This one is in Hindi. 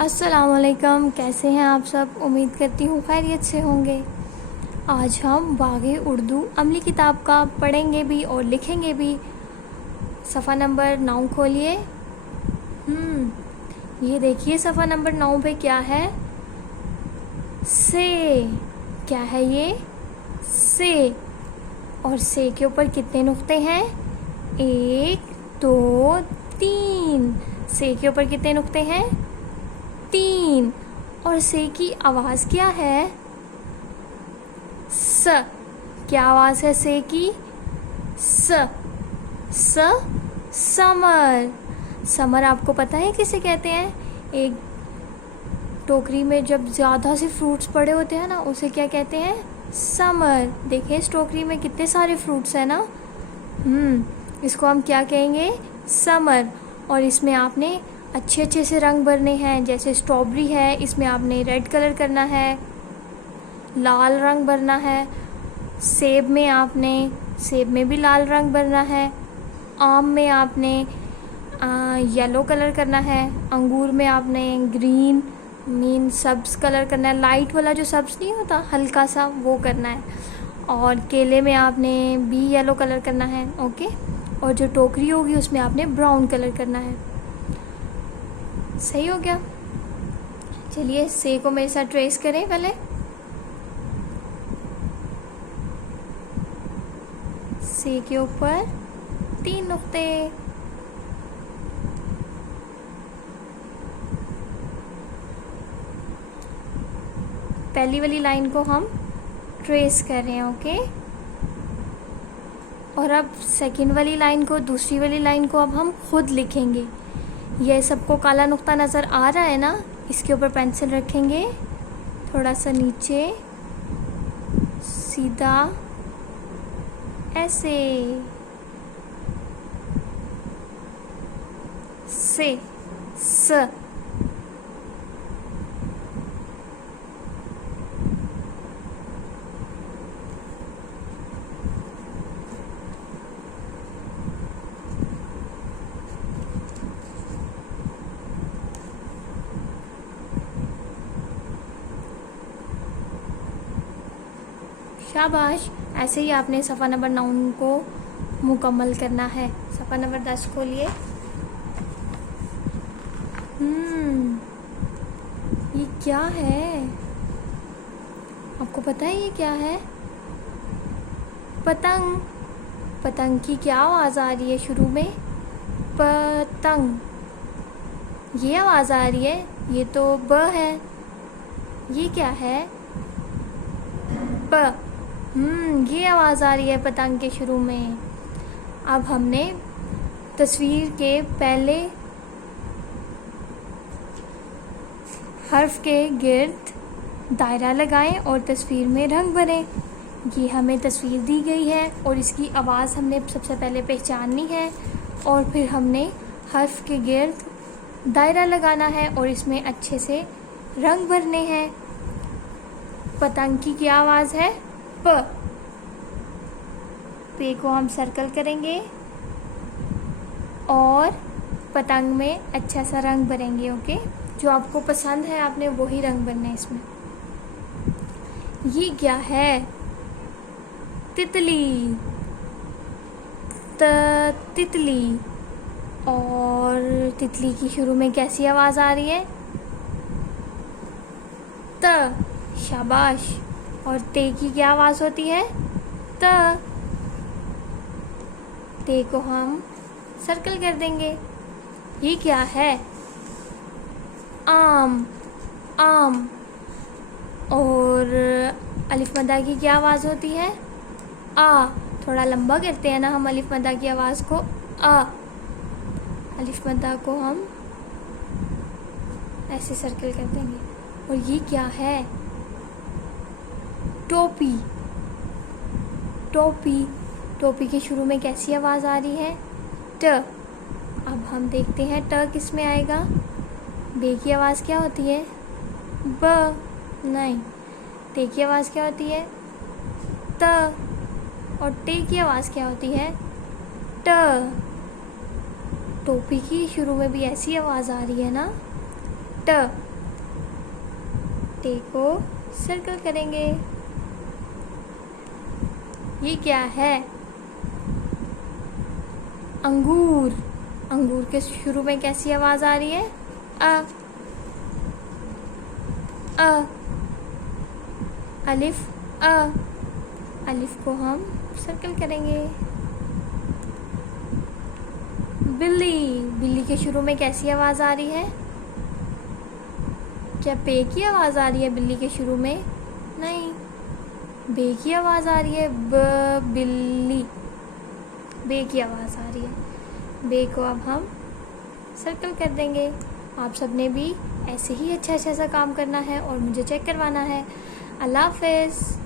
अस्सलामुअलैकुम, कैसे हैं आप सब। उम्मीद करती हूँ खैरियत से होंगे। आज हम बाग़े उर्दू अमली किताब का पढ़ेंगे भी और लिखेंगे भी। सफ़ा नंबर 9 खोलिए। ये देखिए सफ़ा नंबर 9 पे क्या है। से। क्या है ये? से। और से के ऊपर कितने नुक्ते हैं? 1 2 3। से के ऊपर कितने नुक्ते हैं? 3। और से की आवाज़ क्या है? स। क्या आवाज़ है से की? स। स। समर। समर आपको पता है किसे कहते हैं? एक टोकरी में जब ज़्यादा से फ्रूट्स पड़े होते हैं ना, उसे क्या कहते हैं? समर। देखिए इस टोकरी में कितने सारे फ्रूट्स हैं ना। इसको हम क्या कहेंगे? समर। और इसमें आपने अच्छे अच्छे से रंग भरने हैं। जैसे स्ट्रॉबेरी है, इसमें आपने रेड कलर करना है, लाल रंग भरना है। सेब में भी लाल रंग भरना है। आम में आपने येलो कलर करना है। अंगूर में आपने ग्रीन सब्ज़ कलर करना है। लाइट वाला जो सब्ज़ नहीं होता, हल्का सा, वो करना है। और केले में आपने भी येलो कलर करना है। ओके। और जो टोकरी होगी उसमें आपने ब्राउन कलर करना है। सही हो गया। चलिए से को मेरे साथ ट्रेस करें पहले। से के ऊपर 3 नुक्ते। पहली वाली लाइन को हम ट्रेस कर रहे हैं। ओके। और अब सेकंड वाली लाइन को, दूसरी वाली लाइन को अब हम खुद लिखेंगे। ये सबको काला नुक्ता नज़र आ रहा है ना, इसके ऊपर पेंसिल रखेंगे, थोड़ा सा नीचे, सीधा ऐसे। से। स। शाबाश। ऐसे ही आपने सफ़ा नंबर 9 को मुकम्मल करना है। सफ़ा नंबर 10 खोलिए। ये क्या है? आपको पता है ये क्या है? पतंग। पतंग की क्या आवाज़ आ रही है शुरू में? पतंग। ये आवाज़ आ रही है, ये तो ब है। ये क्या है? प। ये आवाज़ आ रही है पतंग के शुरू में। अब हमने तस्वीर के पहले हर्फ के गिर्द दायरा लगाएं और तस्वीर में रंग भरें। ये हमें तस्वीर दी गई है और इसकी आवाज़ हमने सबसे पहले पहचाननी है और फिर हमने हर्फ के गिर्द दायरा लगाना है और इसमें अच्छे से रंग भरने हैं। पतंग की क्या आवाज़ है? प। पे को हम सर्कल करेंगे और पतंग में अच्छा सा रंग भरेंगे। ओके। जो आपको पसंद है आपने वही रंग भरना है इसमें। ये क्या है? तितली। तितली। और तितली की शुरू में कैसी आवाज़ आ रही है? त। शाबाश। और ते की क्या आवाज़ होती है? त। ते को हम सर्कल कर देंगे। ये क्या है? आम। आम। और अलिफ मद्दा की क्या आवाज़ होती है? आ। थोड़ा लंबा करते हैं ना हम अलिफ मद्दा की आवाज़ को। आ। अलिफ मद्दा को हम ऐसे सर्कल कर देंगे। और ये क्या है? टोपी। टोपी। टोपी के शुरू में कैसी आवाज़ आ रही है? ट। अब हम देखते हैं ट किस में आएगा। बे की आवाज़ क्या होती है? ब। नहीं। ते की आवाज़ क्या होती है? त। और टे की आवाज़ क्या होती है? ट। टोपी की शुरू में भी ऐसी आवाज़ आ रही है ना। ट को सर्कल करेंगे। ये क्या है? अंगूर। अंगूर के शुरू में कैसी आवाज आ रही है? अ अलिफ अ। अलिफ को हम सर्कल करेंगे। बिल्ली। बिल्ली के शुरू में कैसी आवाज आ रही है? क्या पे की आवाज आ रही है बिल्ली के शुरू में? नहीं, बे की आवाज आ रही है। बिल्ली। बे की आवाज आ रही है। बे को अब हम सर्कल कर देंगे। आप सबने भी ऐसे ही अच्छा सा काम करना है और मुझे चेक करवाना है। अल्लाह हाफ़िज़।